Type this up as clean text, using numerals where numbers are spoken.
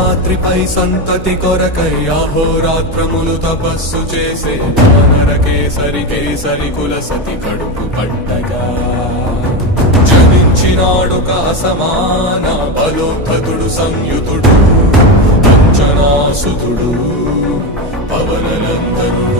అంజనాద్రిపై సంతతి కొరకై అహోరాత్రములు తపస్సు చేసే వానర కేసరి కేసరి కుల సతి కడుపు పట్టగా జనించినాడొక అసమాన బలోద్ధతుడు సంయుతుడు అంజనాసుతుడు పవననందనుడు.